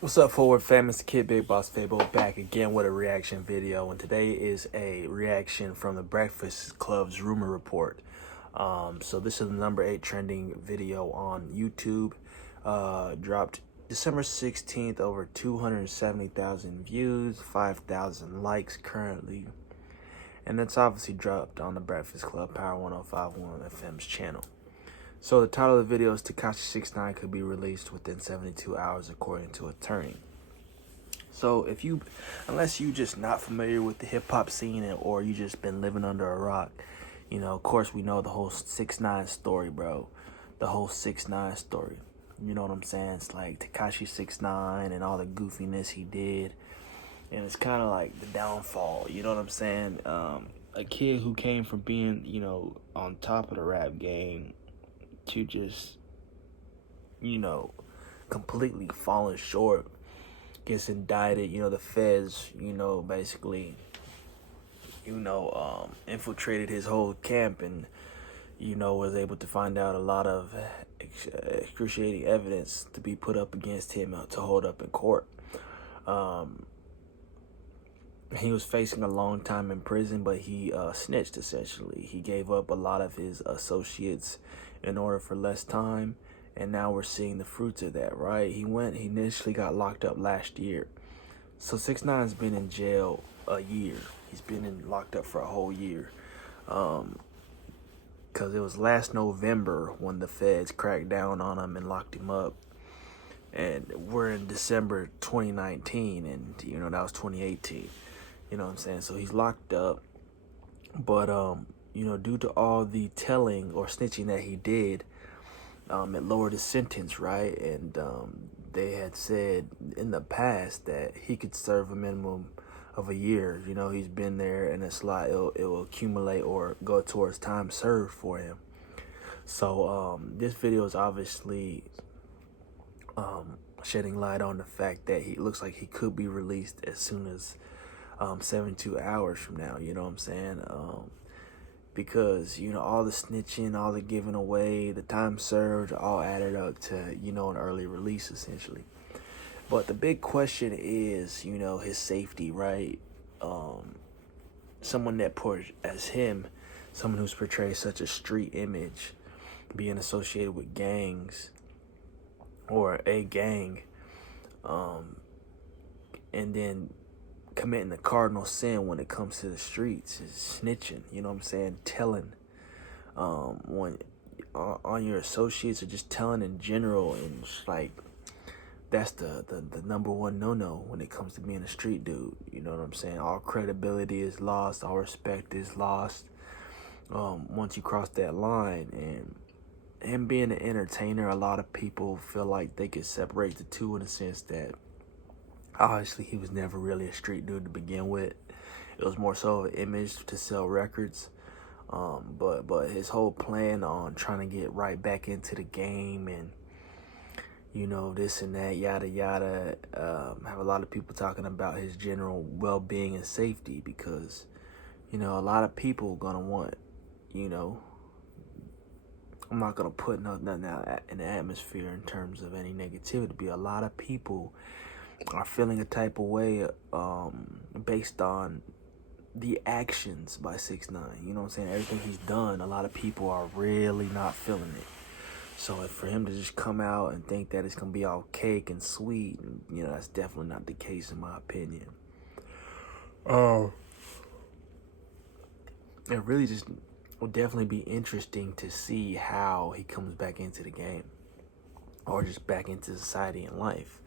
What's up, Forward fam? It's the Kid Big Boss Fable back again with a reaction video, and today is a reaction from the Breakfast Club's rumor report. So this is the number 8 trending video on YouTube. Dropped December 16th, over 270,000 views, 5,000 likes currently, and it's obviously dropped on the Breakfast Club Power 105.1 FM's channel. So the title of the video is Tekashi 6ix9ine could be released within 72 hours according to attorney. So unless you just not familiar with the hip hop scene or you just been living under a rock, of course we know the whole 6ix9ine story, bro. The whole 6ix9ine story. You know what I'm saying? It's like Tekashi 6ix9ine and all the goofiness he did. And it's kind of like the downfall, you know what I'm saying? A kid who came from being, on top of the rap game to just, completely falling short, gets indicted. The feds, basically, infiltrated his whole camp and, was able to find out a lot of excruciating evidence to be put up against him to hold up in court. He was facing a long time in prison, but he snitched, essentially. He gave up a lot of his associates in order for less time, and now we're seeing the fruits of that, right? He initially got locked up last year. So 6ix9ine's been in jail a year. He's been locked up for a whole year. Because it was last November when the feds cracked down on him and locked him up. And we're in December 2019, and, that was 2018. You know what I'm saying? So he's locked up, but, due to all the telling or snitching that he did, it lowered his sentence, right? And they had said in the past that he could serve a minimum of a year. He's been there, and it's like it will accumulate or go towards time served for him. So this video is obviously shedding light on the fact that he looks like he could be released as soon as 72 hours from now, you know what I'm saying? Because, all the snitching, all the giving away, the time served, all added up to, an early release, essentially. But the big question is, his safety, right? Someone that as him, someone who's portrayed such a street image, being associated with gangs or a gang, and then committing the cardinal sin when it comes to the streets is snitching, you know what I'm saying? Telling when on your associates, or just telling in general, and it's like that's the number one no-no when it comes to being a street dude, you know what I'm saying? All credibility is lost, all respect is lost once you cross that line. And him being an entertainer, a lot of people feel like they could separate the two, in the sense that obviously he was never really a street dude to begin with. It was more so an image to sell records. But his whole plan on trying to get right back into the game and, this and that, yada, yada, have a lot of people talking about his general well-being and safety, because, a lot of people gonna want, I'm not gonna put nothing out in the atmosphere in terms of any negativity, but a lot of people are feeling a type of way based on the actions by 6ix9ine. You know what I'm saying? Everything he's done, a lot of people are really not feeling it. So for him to just come out and think that it's going to be all cake and sweet, that's definitely not the case in my opinion. It really just will definitely be interesting to see how he comes back into the game, or just back into society and life.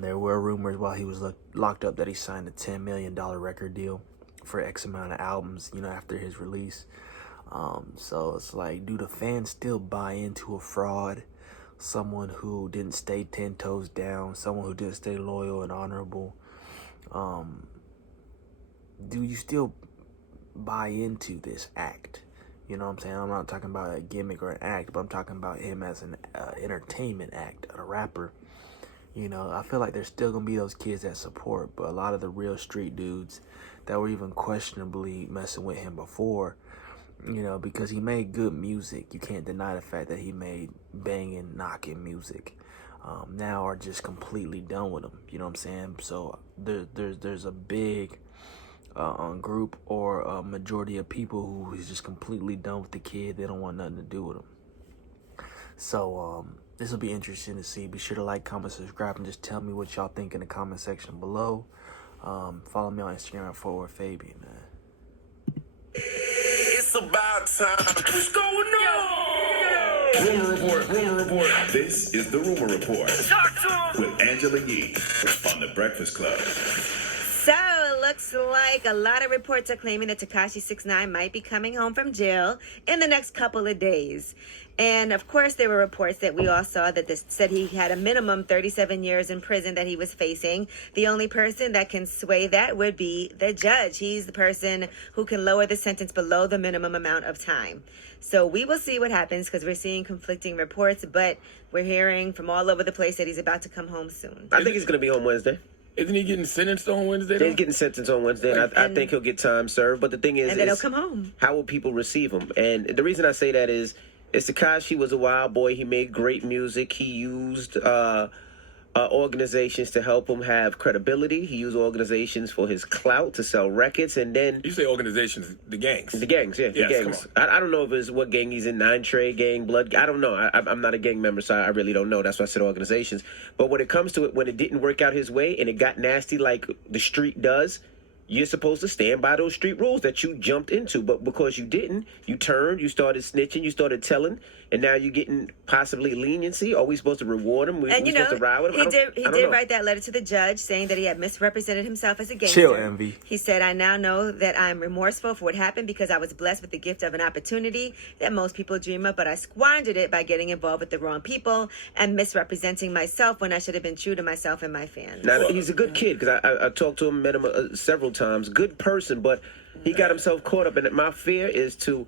There were rumors while he was locked up that he signed a $10 million record deal for X amount of albums, after his release. So it's like, do the fans still buy into a fraud? Someone who didn't stay 10 toes down, someone who didn't stay loyal and honorable. Do you still buy into this act? You know what I'm saying? I'm not talking about a gimmick or an act, but I'm talking about him as an entertainment act, a rapper. I feel like there's still going to be those kids that support, but a lot of the real street dudes that were even questionably messing with him before, because he made good music. You can't deny the fact that he made banging, knocking music. now are just completely done with him. You know what I'm saying? So there's a big group or a majority of people who is just completely done with the kid. They don't want nothing to do with him. So this will be interesting to see. Be sure to like, comment, subscribe, and just tell me what y'all think in the comment section below. Follow me on Instagram at @ForwardFabian, man. It's about time. What's going on? Rumor report, rumor report. This is the Rumor Report. Talk to him. With Angela Yee on The Breakfast Club. So it looks like a lot of reports are claiming that Tekashi 6ix9ine might be coming home from jail in the next couple of days. And of course, there were reports that we all saw that this said he had a minimum 37 years in prison that he was facing. The only person that can sway that would be the judge. He's the person who can lower the sentence below the minimum amount of time. So we will see what happens because we're seeing conflicting reports, but we're hearing from all over the place that he's about to come home soon. I think he's going to be home Wednesday. Isn't he getting sentenced on Wednesday? He's getting sentenced on Wednesday, and I think he'll get time served. But the thing is, and then he'll come home. How will people receive him? And the reason I say that is Tekashi was a wild boy. He made great music. He used organizations to help him have credibility. He used organizations for his clout to sell records, and then you say organizations, the gangs. The gangs, yeah, yes, the gangs. I don't know if it's what gang he's in, 9 Trey gang, Blood. I don't know. I'm not a gang member, so I really don't know. That's why I said organizations. But when it comes to it, when it didn't work out his way and it got nasty like the street does, you're supposed to stand by those street rules that you jumped into. But because you didn't, you turned, you started snitching, you started telling, and now you're getting possibly leniency. Are we supposed to reward him? And we supposed to ride with him? He did write that letter to the judge saying that he had misrepresented himself as a gangster. Chill, Envy. He said, I now know that I'm remorseful for what happened because I was blessed with the gift of an opportunity that most people dream of, but I squandered it by getting involved with the wrong people and misrepresenting myself when I should have been true to myself and my fans. Now, he's a good kid because I talked to him, met him several times. Good person, but he got himself caught up in it. My fear is to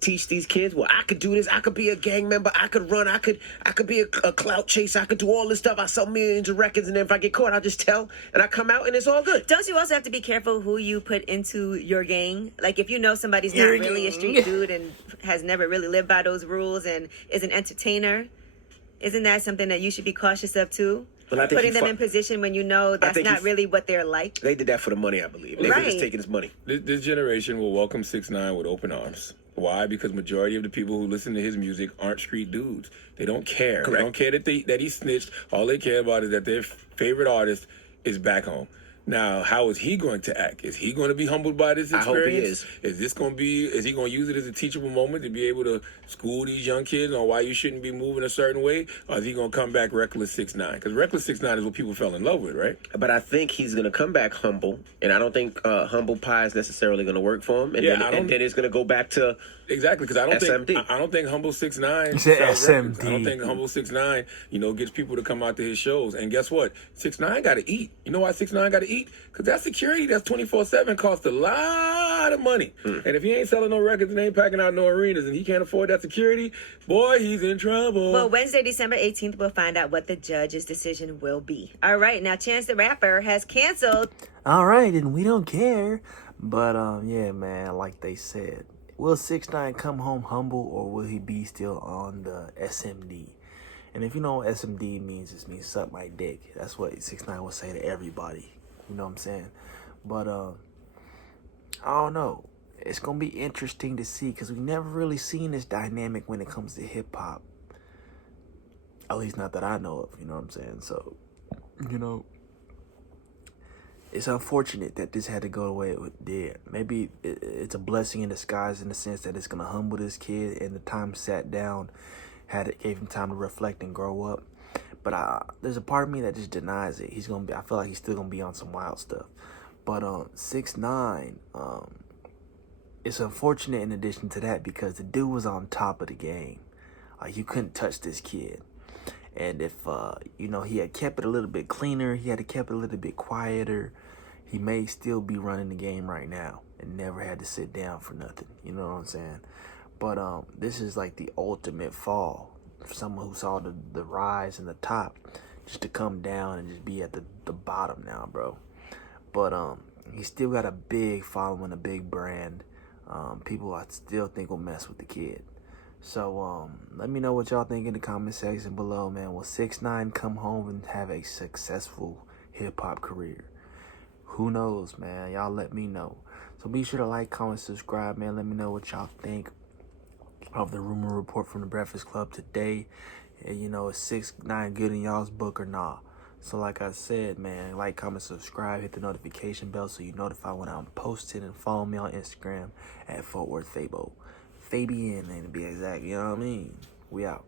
teach these kids, well, I could do this, I could be a gang member, I could run, I could be a clout chaser, I could do all this stuff, I sell millions of records, and then if I get caught, I'll just tell, and I come out, and it's all good. Don't you also have to be careful who you put into your gang? Like, if you know somebody's not really a street dude and has never really lived by those rules and is an entertainer, isn't that something that you should be cautious of, too? Well, putting them in position when you know that's not really what they're like. They did that for the money, I believe. They were just taking his money. This generation will welcome 6ix9ine with open arms. Why? Because majority of the people who listen to his music aren't street dudes. They don't care. Correct. They don't care that he snitched. All they care about is that their favorite artist is back home. Now, how is he going to act? Is he going to be humbled by this experience? I hope he is. Is he going to use it as a teachable moment to be able to school these young kids on why you shouldn't be moving a certain way? Or is he going to come back reckless 6ix9ine? Because reckless 6ix9ine is what people fell in love with, right? But I think he's going to come back humble, and I don't think humble pie is necessarily going to work for him. And then it's going to go back to exactly, because I don't think humble 6ix9ine. He said SMD. I don't think humble 6ix9ine, gets people to come out to his shows. And guess what? 6ix9ine got to eat. You know why 6ix9ine got to eat? Because that security that's 24/7 costs a lot of money. And if he ain't selling no records and ain't packing out no arenas and he can't afford that security, boy, he's in trouble. Well, Wednesday, December 18th, we'll find out what the judge's decision will be. All right, now Chance the Rapper has canceled. All right, and we don't care. But yeah, man, like they said, will 6ix9ine come home humble or will he be still on the SMD? And if you know what SMD means, it means suck my dick. That's what 6ix9ine will say to everybody. You know what I'm saying? But I don't know. It's going to be interesting to see because we've never really seen this dynamic when it comes to hip-hop. At least not that I know of, you know what I'm saying? So, it's unfortunate that this had to go the way it did. Maybe it's a blessing in disguise in the sense that it's going to humble this kid and the time sat down, gave him time to reflect and grow up. But there's a part of me that just denies it. I feel like he's still gonna be on some wild stuff. But 6ix9ine, it's unfortunate in addition to that because the dude was on top of the game. Like you couldn't touch this kid. And if he had kept it a little bit cleaner, he had kept it a little bit quieter, he may still be running the game right now and never had to sit down for nothing. You know what I'm saying? But this is like the ultimate fall. For someone who saw the rise and the top, just to come down and just be at the bottom now, bro. But he still got a big following, a big brand. People I still think will mess with the kid. So let me know what y'all think in the comment section below, man. Will 6ix9ine come home and have a successful hip-hop career? Who knows, man? Y'all let me know. So be sure to like, comment, subscribe, man. Let me know what y'all think of the rumor report from the Breakfast Club today. And, you know, is 6ix9ine good in y'all's book or not? So like I said, man, like, comment, subscribe, hit the notification bell so you notify when I'm posting, and follow me on Instagram at Fort Worth Fabo. Fabian, to be exact, you know what I mean? We out.